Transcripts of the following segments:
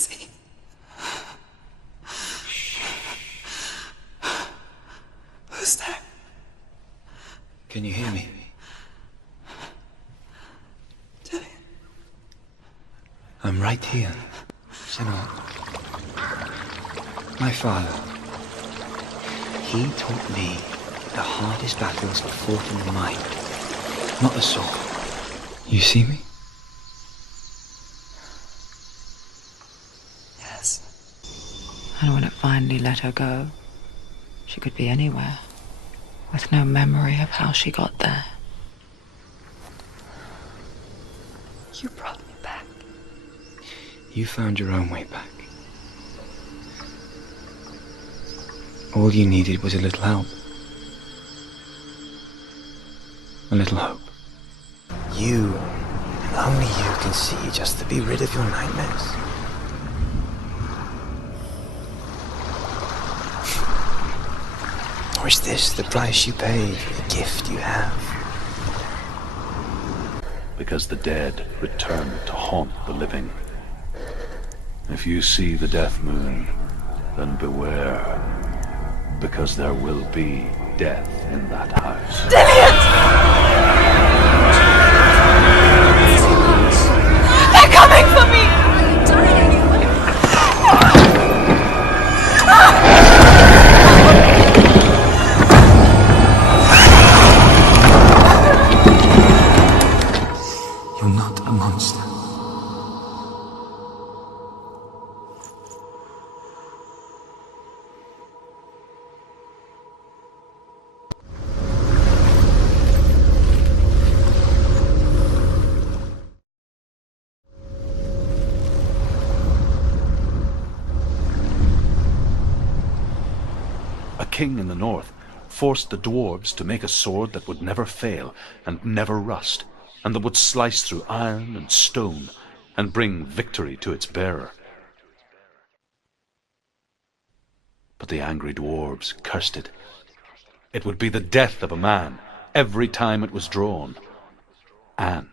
see. Who's there? Can you hear me? Dillian. I'm right here. Senua. My father. He taught me that the hardest battles are fought in the mind, not the sword. You see me? Yes. And when it finally let her go, she could be anywhere, with no memory of how she got there. You brought me back. You found your own way back. All you needed was a little help. A little hope. You, and only you, can see just to be rid of your nightmares. Or is this the price you pay for the gift you have? Because the dead return to haunt the living. If you see the death moon, then beware, because there will be death in that house. They're coming for me! You're not a monster. A king in the north forced the dwarves to make a sword that would never fail and never rust, and that would slice through iron and stone and bring victory to its bearer. But the angry dwarves cursed it. It would be the death of a man every time it was drawn, and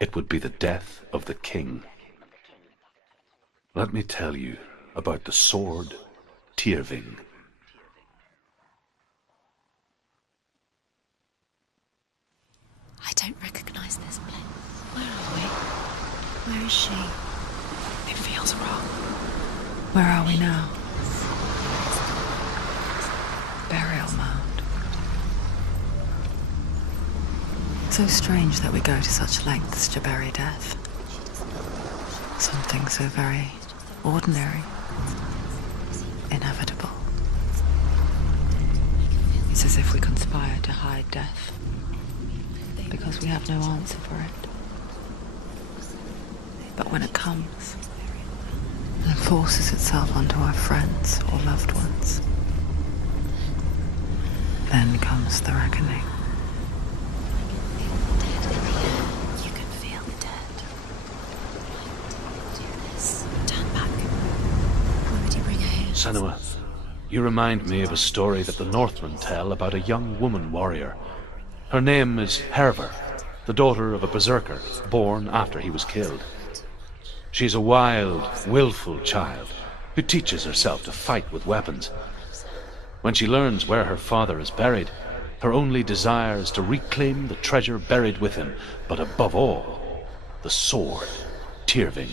it would be the death of the king. Let me tell you about the sword Tyrving. I don't recognize this place. Where are we? Where is she? It feels wrong. Where are we now? Burial mound. So strange that we go to such lengths to bury death. Something so very ordinary, inevitable. It's as if we conspire to hide death, because we have no answer for it. But when it comes, and forces itself onto our friends or loved ones, then comes the reckoning. You can feel the dead. Do this. Turn back. Where would you bring her in? Senua, you remind me of a story that the Northmen tell about a young woman warrior. Her name is Herver, the daughter of a berserker born after he was killed. She's a wild, willful child who teaches herself to fight with weapons. When she learns where her father is buried, her only desire is to reclaim the treasure buried with him, but above all, the sword, Tyrving.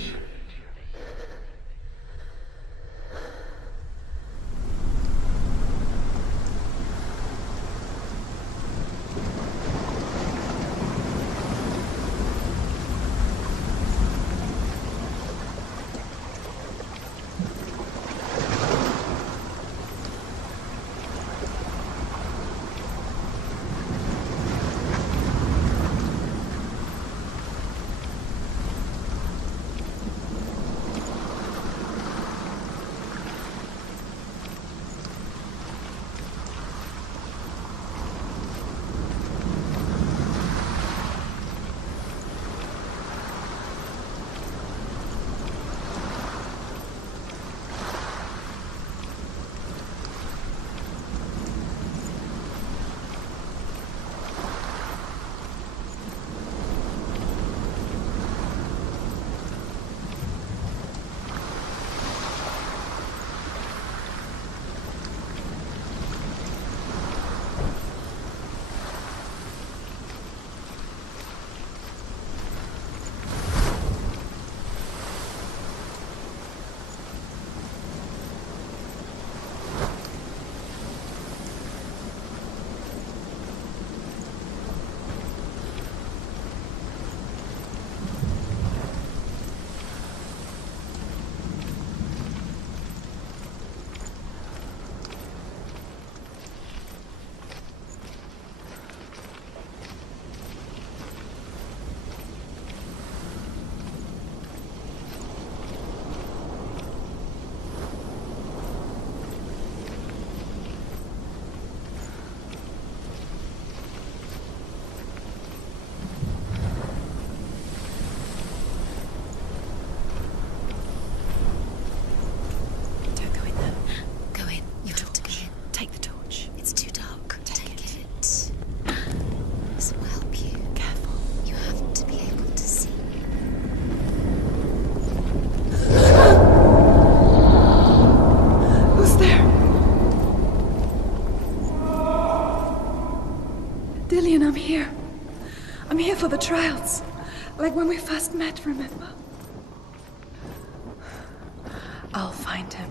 to be able to see. Who's there? Dillian, I'm here. I'm here for the trials. Like when we first met, remember? I'll find him.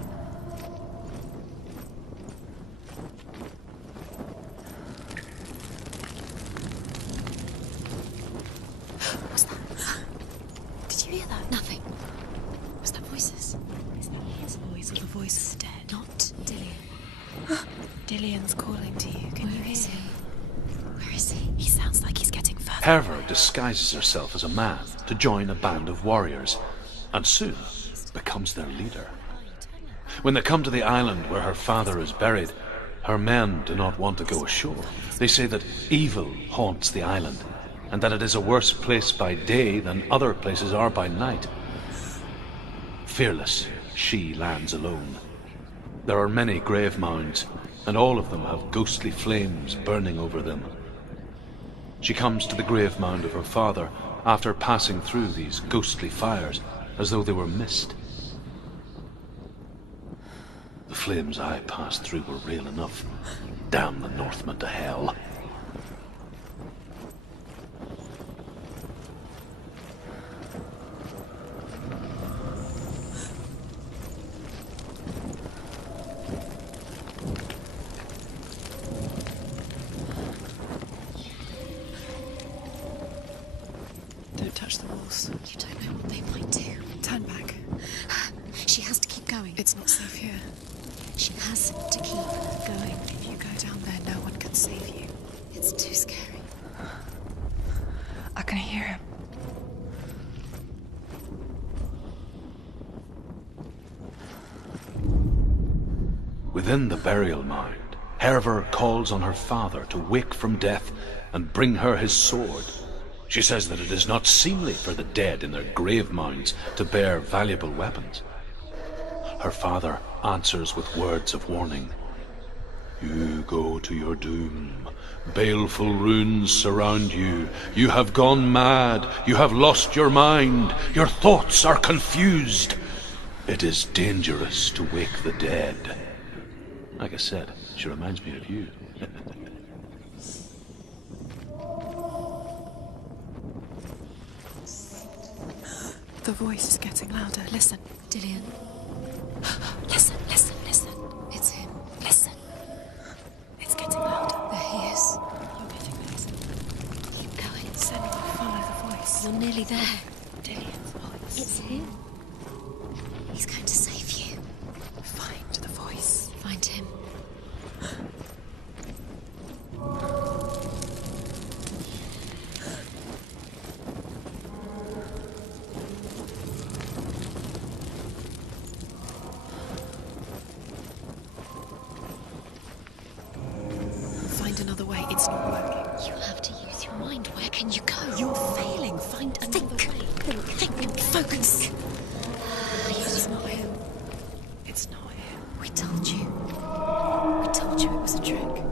What's that? Did you hear that? Nothing. Was that voices? Is that his voice or the voice of the dead? Not Dillian. Dillian's calling to you. Can you hear him? Where is he? He sounds like he's getting further. Herver disguises herself as a man to join a band of warriors, and soon becomes their leader. When they come to the island where her father is buried, her men do not want to go ashore. They say that evil haunts the island, and that it is a worse place by day than other places are by night. Fearless, she lands alone. There are many grave mounds, and all of them have ghostly flames burning over them. She comes to the grave mound of her father after passing through these ghostly fires as though they were mist. The flames I passed through were real enough. Damn the Northmen to hell. Don't touch the walls. You don't know what they might do. Turn back. She has to keep going. It's not safe here. She has to keep going. If you go down there, no one can save you. It's too scary. I can hear him. Within the burial mound, Herver calls on her father to wake from death and bring her his sword. She says that it is not seemly for the dead in their grave mounds to bear valuable weapons. Her father answers with words of warning. You go to your doom. Baleful runes surround you. You have gone mad. You have lost your mind. Your thoughts are confused. It is dangerous to wake the dead. Like I said, she reminds me of you. The voice is getting louder. Listen. Dillian. Listen, listen, listen. It's him. Listen. It's getting louder. There he is. You're getting closer. Keep going. Senua, follow the voice. You're nearly there. Dillian's voice. It's him. He's going to save you. Find the voice. Find him. Find another way. It's not working. You have to use your mind. Where can you go? You're failing. Find another Think. way. Think. Focus. It's not him. It's not him. We told you. We told you it was a trick.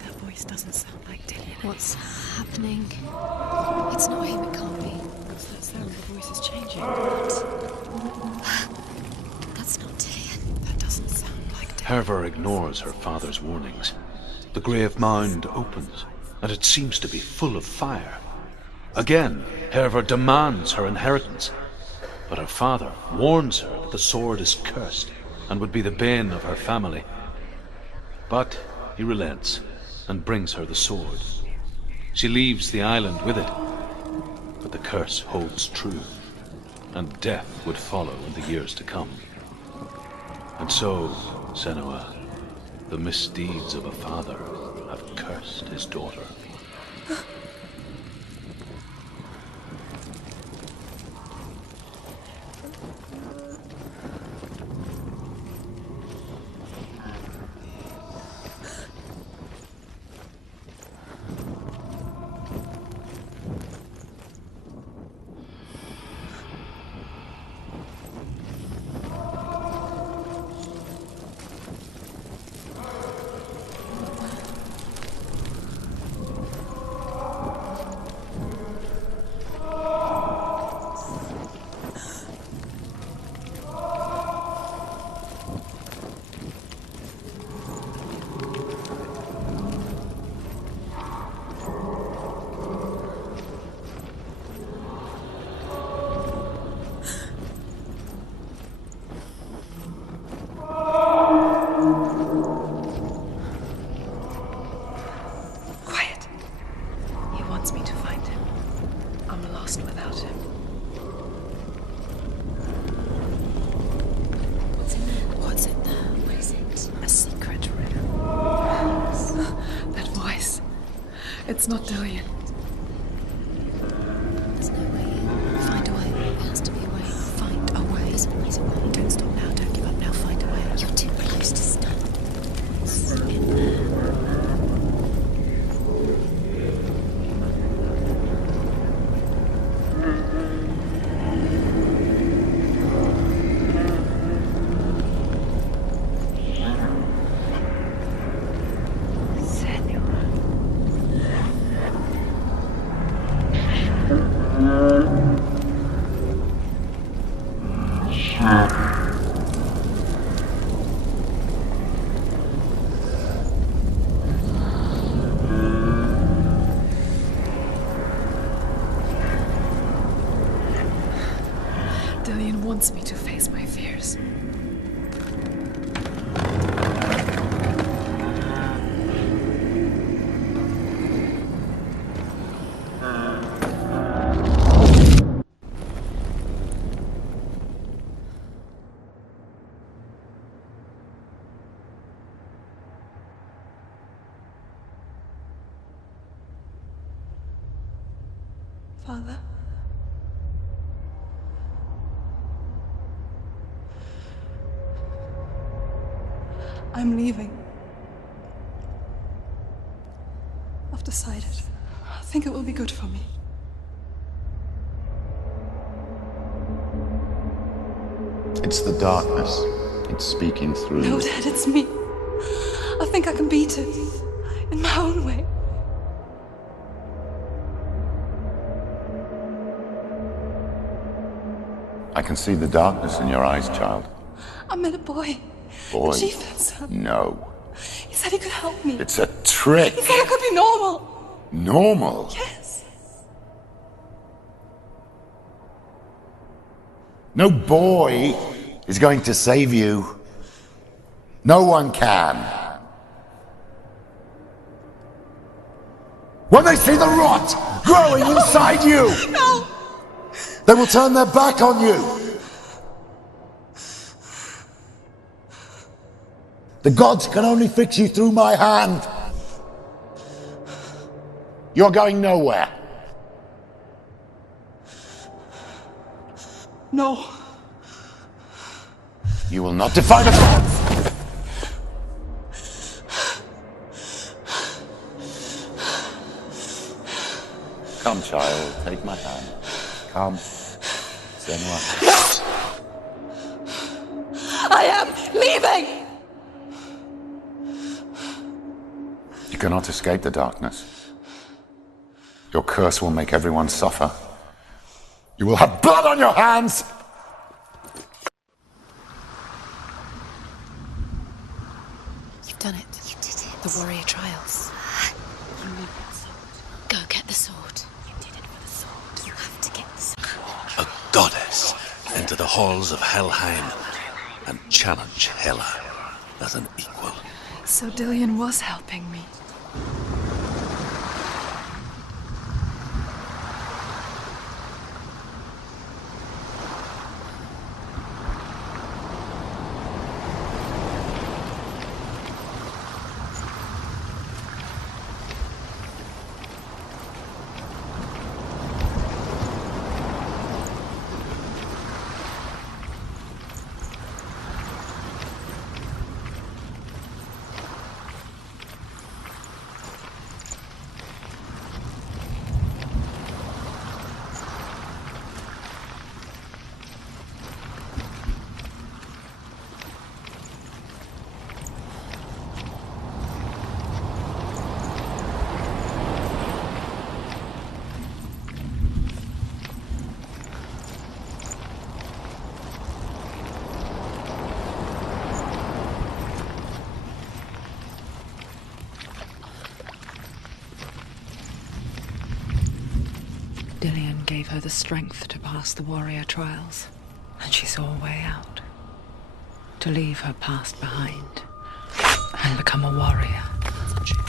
That voice doesn't sound like Dillian. What's happening? It's not him. It can't be. What's that sound? The voice is changing. That's not Dillian. That doesn't sound like Dillian. Herver ignores her father's warnings. The grave mound opens, and it seems to be full of fire. Again, Herver demands her inheritance, but her father warns her that the sword is cursed and would be the bane of her family. But he relents and brings her the sword. She leaves the island with it, but the curse holds true, and death would follow in the years to come. And so, Senua, the misdeeds of a father have cursed his daughter. Quiet. He wants me to find him. I'm lost without him. What's in there? What's in there? What is it? A secret room. That voice. It's not Dillian. There's no way in. Find a way. There has to be a way. Find a way. There's always a way. Don't stop now. Don't give up now. Find a way. You're too close to stop. What's in there? Dillian wants me to face my fears. Father? I'm leaving. I've decided. I think it will be good for me. It's the darkness. It's speaking through. No, Dad, it's me. I think I can beat it. In my own way. I can see the darkness in your eyes, child. I met a boy. Boy. The chief had some. No. He said he could help me. It's a trick. He said I could be normal. Normal? Yes. No boy is going to save you. No one can. When they see the rot growing inside you, No! they will turn their back on you. The gods can only fix you through my hand. You're going nowhere. No. You will not defy the gods! Come, child, take my hand. Come. Senua. I am leaving! You cannot escape the darkness. Your curse will make everyone suffer. You will have blood on your hands! You've done it. You did it. The warrior trials. You need that sword. Go get the sword. You did it for the sword. You have to get the sword. A goddess enter the halls of Helheim and challenge Hela as an equal. So Dillian was helping me. Dillian gave her the strength to pass the warrior trials, and she saw a way out. To leave her past behind and become a warrior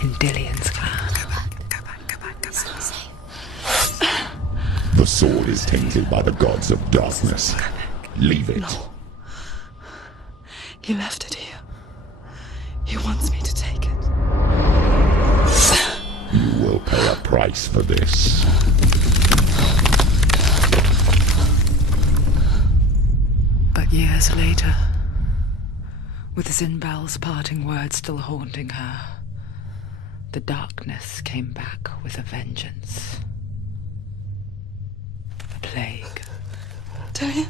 in Dillian's clan. Go back. It's not safe. The sword is tainted by the gods of darkness. Leave it. No. He left it here. He wants me to take it. You will pay a price for this. But years later, with Zinbel's parting words still haunting her, the darkness came back with a vengeance. A plague. Dillian?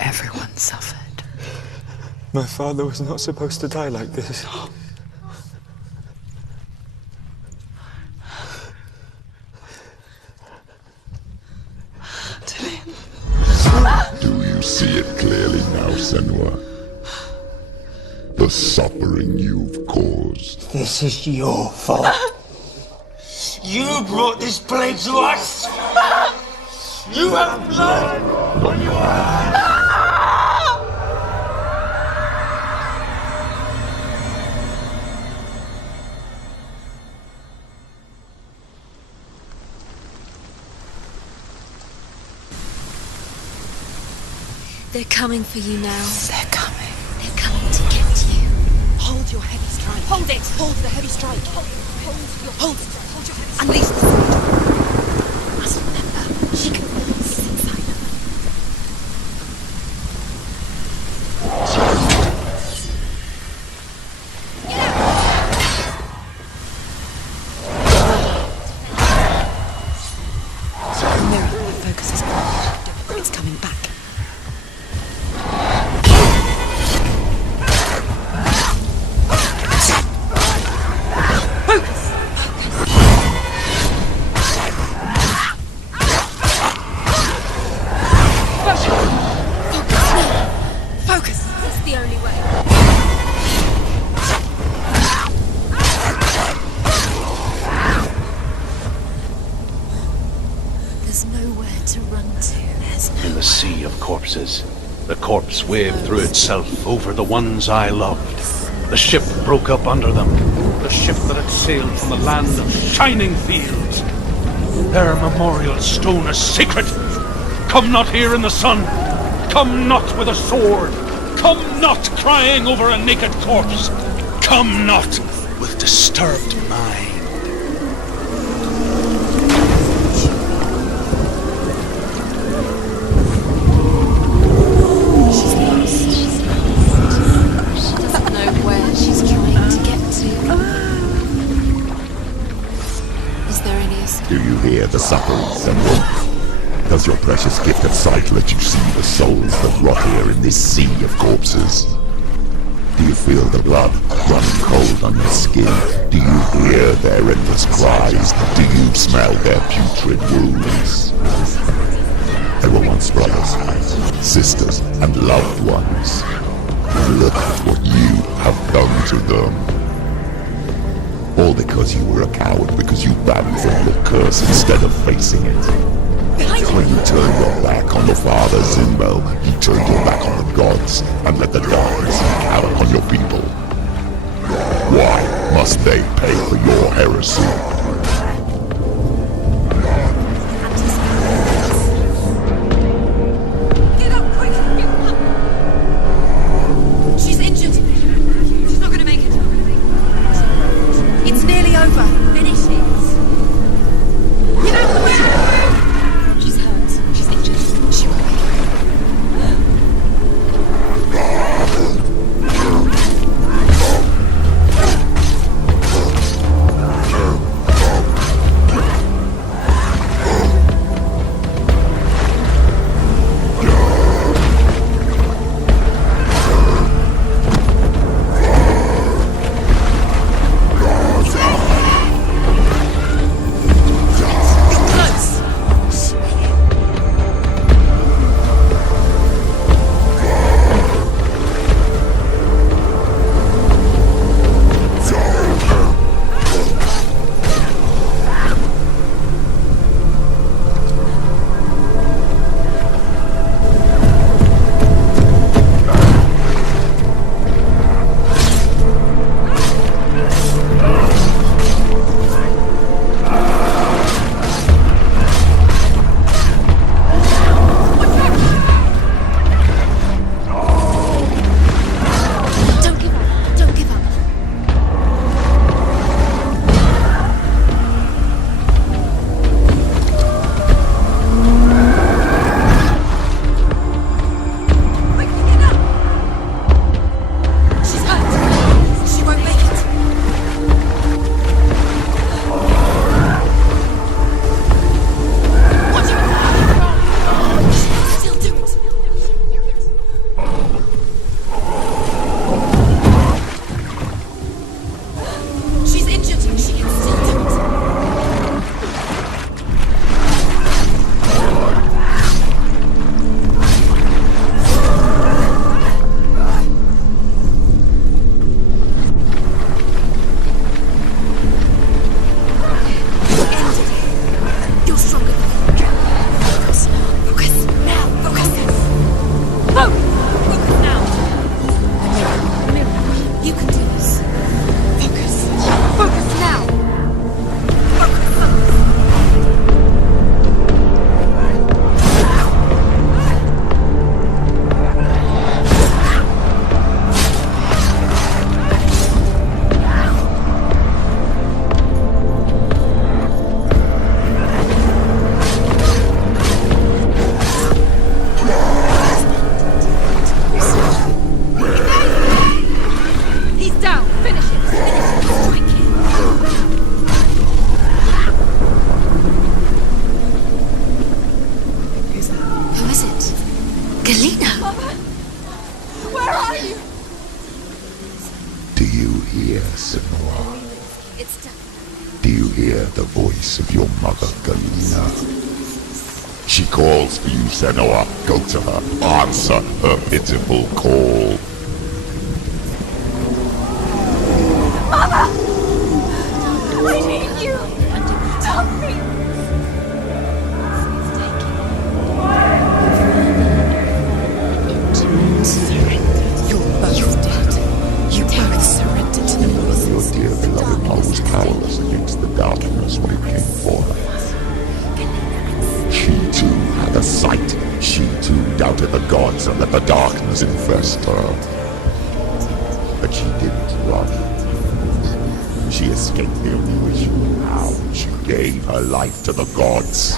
Everyone suffered. My father was not supposed to die like this. Dillian. Do you see it clearly now, Senua? The suffering you've caused. This is your fault. You brought this plague to us! You have blood on your hands! They're coming for you now. They're coming. They're coming to get you. Hold your heavy strike. Hold it. Hold the heavy strike. Hold your heavy strike. Unleash the sword. Must remember, she can always sit inside her. The mirror that focuses on it's coming back. The corpse waved through itself over the ones I loved. The ship broke up under them. The ship that had sailed from the land of shining fields. Their memorial stone is sacred. Come not here in the sun. Come not with a sword. Come not crying over a naked corpse. Come not with disturbed mind. Do you hear the suffering, Senua? Does your precious gift of sight let you see the souls that rot here in this sea of corpses? Do you feel the blood running cold on your skin? Do you hear their endless cries? Do you smell their putrid wounds? They were once brothers, sisters, and loved ones. Look at what you have done to them. All because you were a coward, because you ran from your curse instead of facing it. When you turned your back on the father Zinbel, you turned your back on the gods and let the darkness wreak havoc on your people. Why must they pay for your heresy? Get up, quick! She's injured. She's not gonna make it. It's nearly over. Finish it. Get out of the way! She's hurt. She's injured. She won't make you hear, Senua? It's done. Do you hear the voice of your mother, Galena? She calls for you, Senua. Go to her. Answer her pitiful call. Mother! I need you! Help me! You're both dead. You both surrendered to the voices. Your dear beloved mother was powerless against the darkness when it came for her. She too had a sight. She too doubted the gods and let the darkness infest her. But she didn't run. She escaped the only way she knew how. She gave her life to the gods.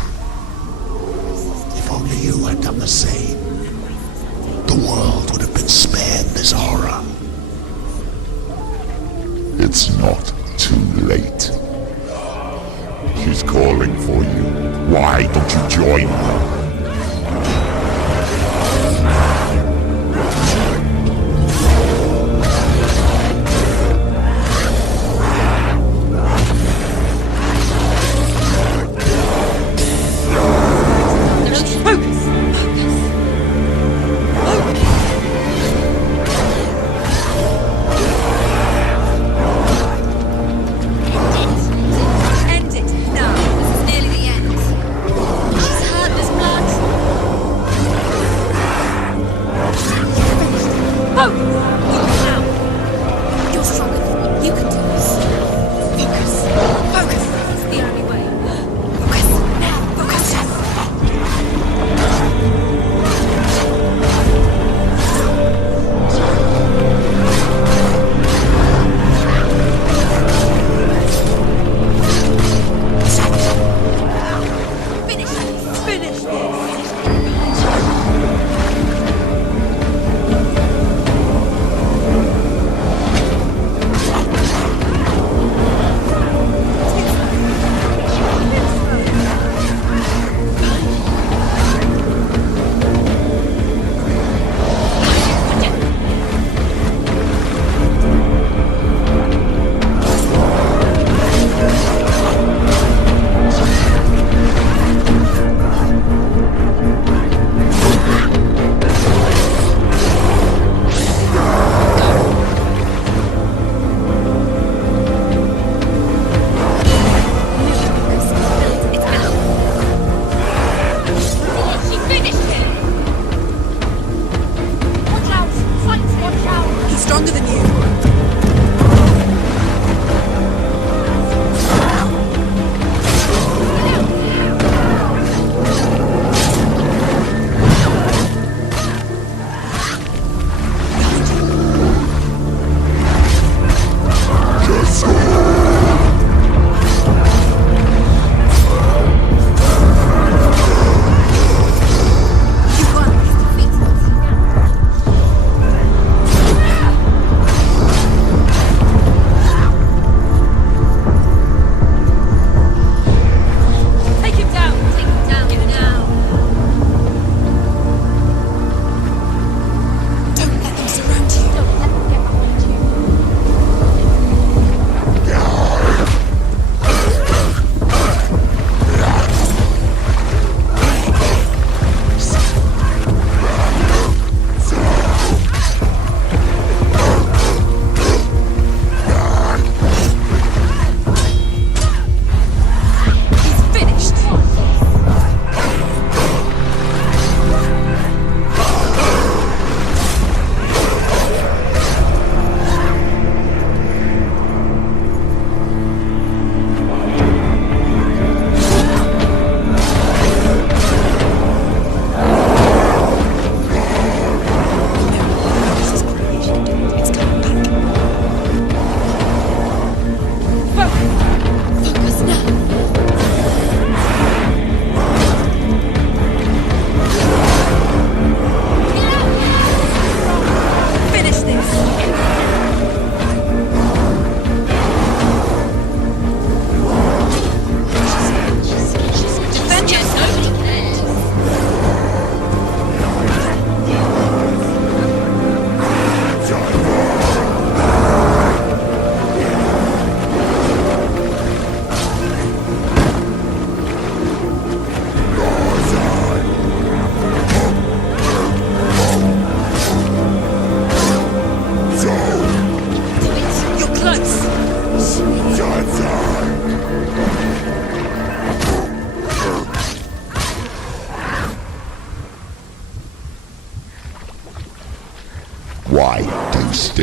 If only you had done the same, the world would have been spared this horror. It's not too late. She's calling for you. Why don't you join her? End it now. This is nearly the end. She's hurt. There's blood. Focus. Now. You're stronger than me. You can do this. Focus. Focus. This is the only way. Focus. Now. Focus. Finish this. She finished him. Watch out. Watch out. He's stronger than you. You won.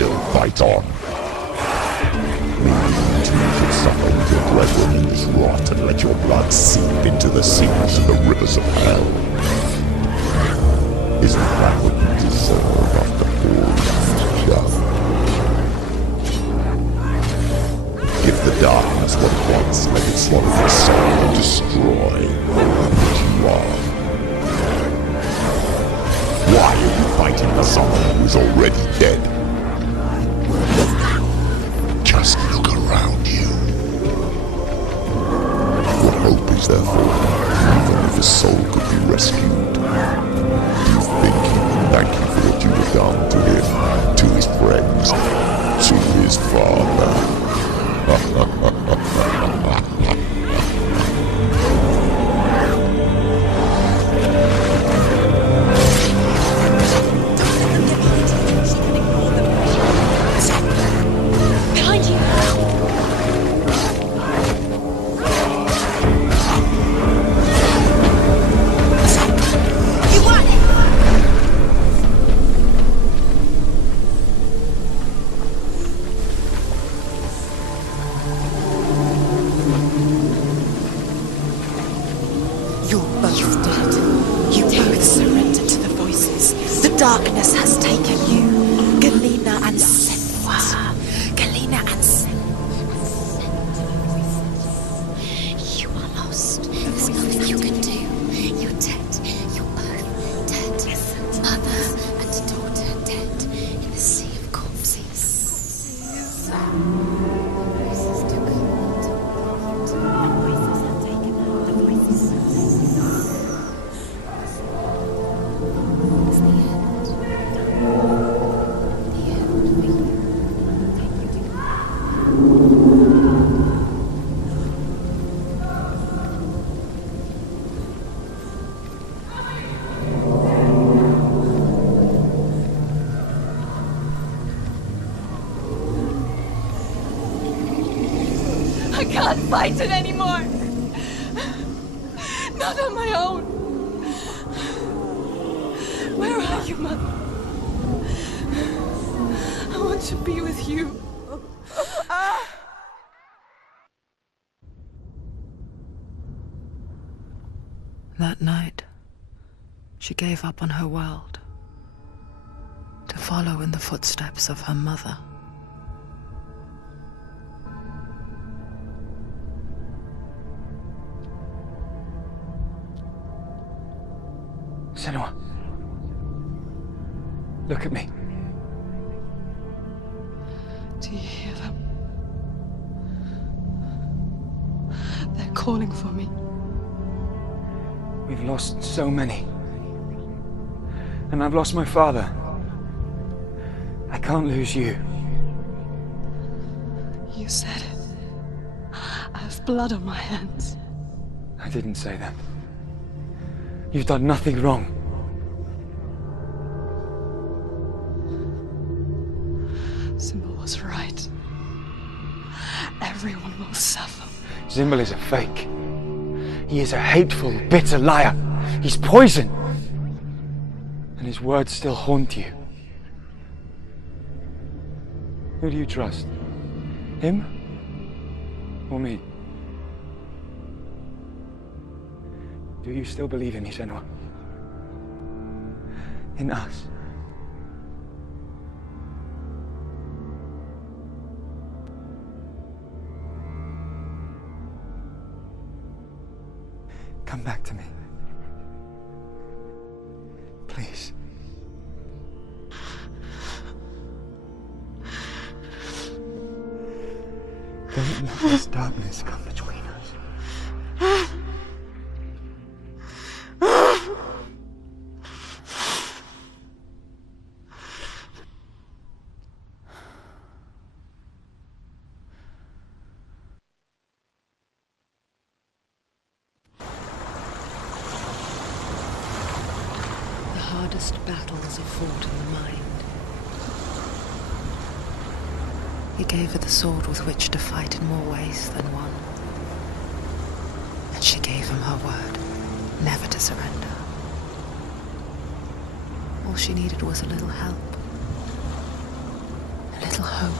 will, fight on. Maybe you too should suffer with your brethren in this rot and let your blood seep into the seas and the rivers of hell. Isn't that what you deserve after all you've done? Give the darkness what it wants, let it swallow your soul and destroy what you are. Why are you fighting for someone who is already dead? Just look around you. What hope is there for him, even if his soul could be rescued? Do you think he will thank you for what you have done to him, to his friends, to his father? Behind you! You won! You're both dead. You both surrendered to the voices. The darkness has taken you. Galena and Senua. Galena and Senua. You are lost. There's nothing you can do. You're dead. You're both dead. Mother and daughter dead in the sea of corpses. I can't fight it anymore. Not on my own. Where are you, Mother? I want to be with you. That night, she gave up on her world to follow in the footsteps of her mother. Senua. Look at me. Do you hear them? They're calling for me. We've lost so many. And I've lost my father. I can't lose you. You said it. I have blood on my hands. I didn't say that. You've done nothing wrong. Symbol was right. Everyone will suffer. Symbol is a fake. He is a hateful, bitter liar. He's poison. And his words still haunt you. Who do you trust? Him? Or me? Do you still believe in me, Senua? In us? Come back to me. Please. Don't let this darkness come between us. The hardest battles are fought in the mind. He gave her the sword with which to fight in more ways than one. And she gave him her word, never to surrender. All she needed was a little help. A hope.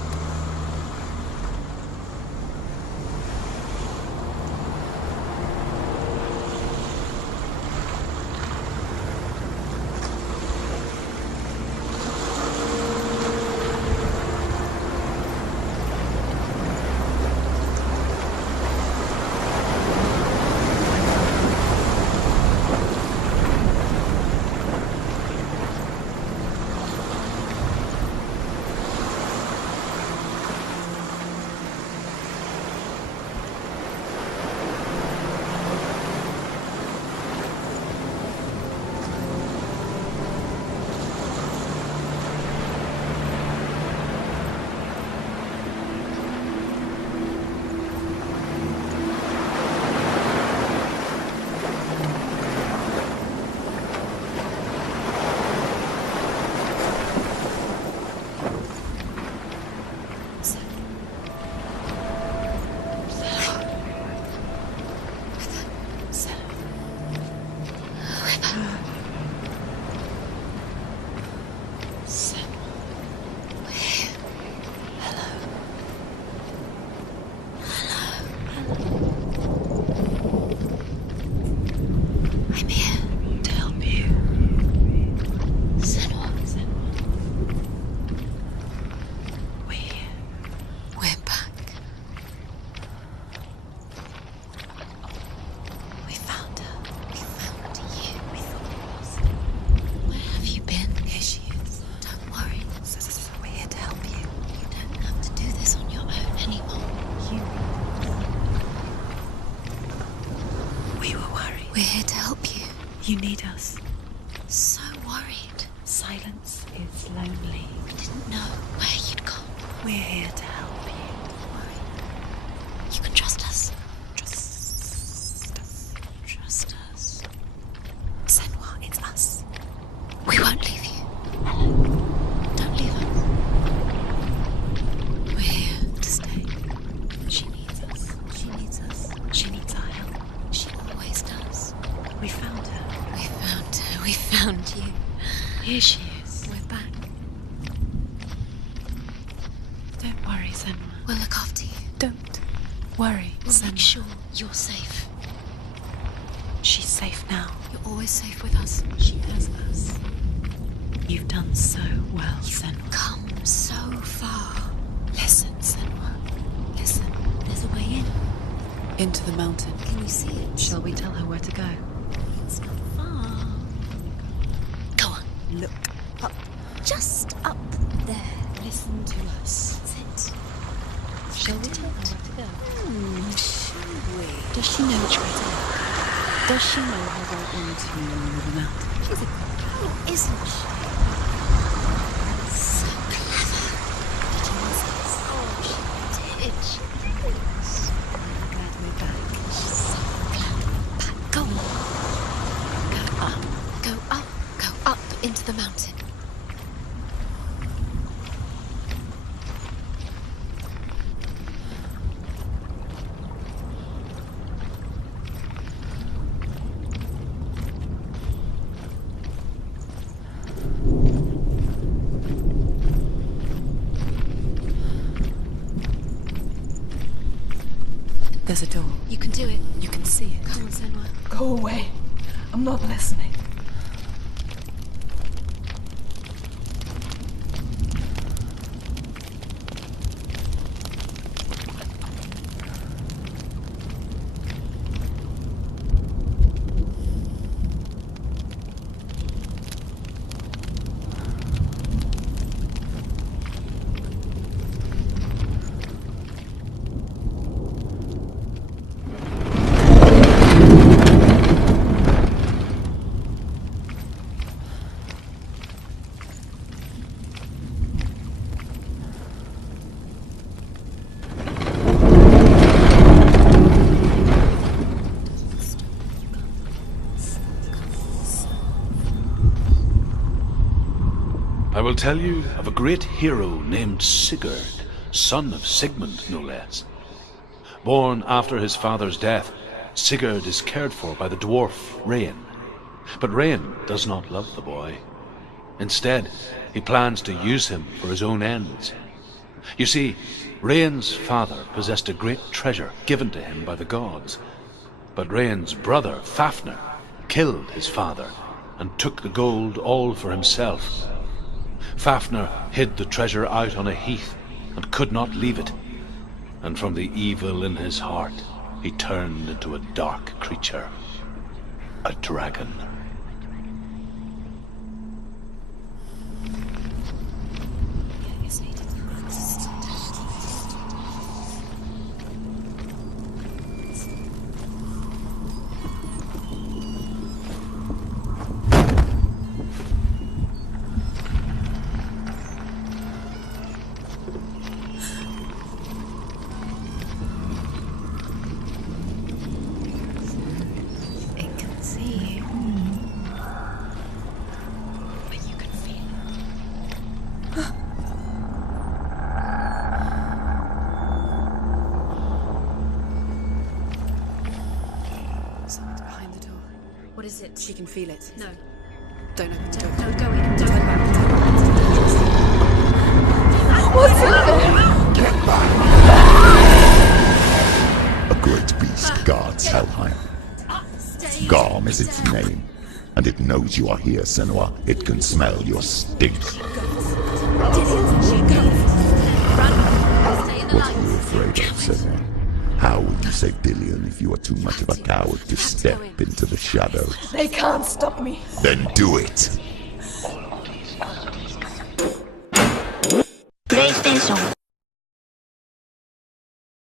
We're here to help you. You need us. So worried. Silence is lonely. Didn't know where you'd gone. We're here to help you. Don't worry. You can trust us. Trust us. Senua, it's us. We won't leave you. Don't leave us. We're here to stay. She needs us. She needs us. She needs our help. She always does. We found her. We found her. We found you. Here she is. We're back. Don't worry, Senua. We'll look after you. Don't worry, We'll Senua. make sure you're safe. She's safe now. You're always safe with us. She has us. You've done so well, Senua. Come so far. Listen, Senua. Listen, there's a way in. Into the mountain. Can you see it? Shall we tell her where to go? It's not far. Go on. Look up. Just up there. Listen to us. That's it. Shall we tell her where to go? Shall we? Does she know which way to go? Does she know her way into the mountain? She's a girl, isn't she? So clever. Did you miss us? Oh, she did. She did. I'm glad we're back. She's so clever. Back. Go on. Go up. Go up. Go up into the mountain. There's a door. You can do it. You can see it. Come on, Senua. Go away. I'm not listening. I will tell you of a great hero named Sigurd, son of Sigmund, no less. Born after his father's death, Sigurd is cared for by the dwarf Rain. But Rain does not love the boy. Instead, he plans to use him for his own ends. You see, Rain's father possessed a great treasure given to him by the gods. But Rain's brother, Fafnir, killed his father and took the gold all for himself. Fafnir hid the treasure out on a heath and could not leave it. And from the evil in his heart, he turned into a dark creature, a dragon. What is it? She can feel it. No. Don't open the door. No, go in. Don't go back. What's in there? Get back! A great beast guards Helheim. Garm is its name, and it knows you are here, Senua. It can smell your stink. What are you afraid of, Senua? How will you save Dillion if you are too much of a coward to step into the shadows? They can't stop me. Then do it!